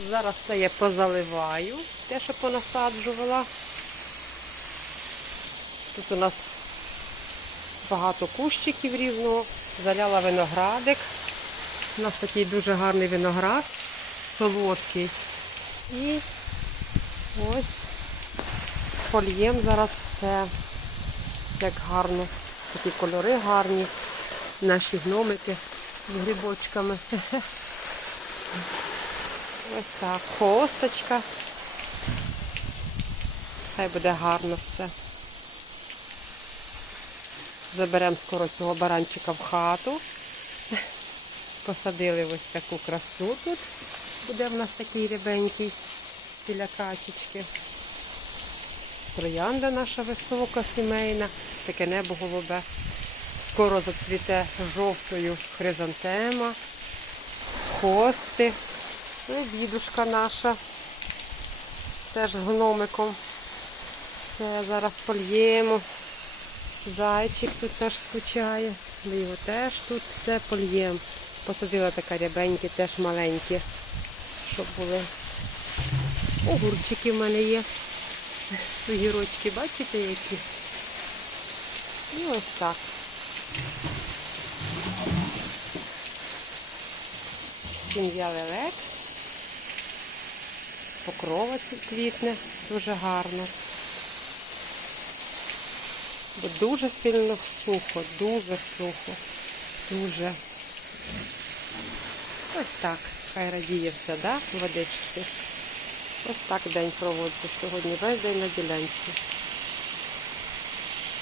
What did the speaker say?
Зараз це я позаливаю, те, що понасаджувала. Тут у нас багато кущиків різного. Заляла виноградик. У нас такий дуже гарний виноград, солодкий. І ось польєм зараз все. Як гарно. Такі кольори гарні. Наші гномики з грибочками. Ось так. Косточка. Хай буде гарно все. Заберемо скоро цього баранчика в хату. Посадили ось таку красу тут. Буде в нас такий рябенький біля качечки. Троянда наша висока, сімейна, таке небо голубе. Скоро зацвіте жовтою хризантема, хости. Ну і дідушка наша. Теж з гномиком. Все, зараз польємо. Зайчик тут теж скучає. Ми його теж тут все польємо. Посадила така рябенькі, теж маленькі, щоб були. Огурчики в мене є. Огірочки, бачите які? І ось так. Сім'я лелек. Покрова квітне, дуже гарно. Бо дуже сильно сухо, дуже сухо. Дуже. Ось так. Хай радіє все, да? Водички. Ось так день проводжу. Сьогодні весь день на ділянці.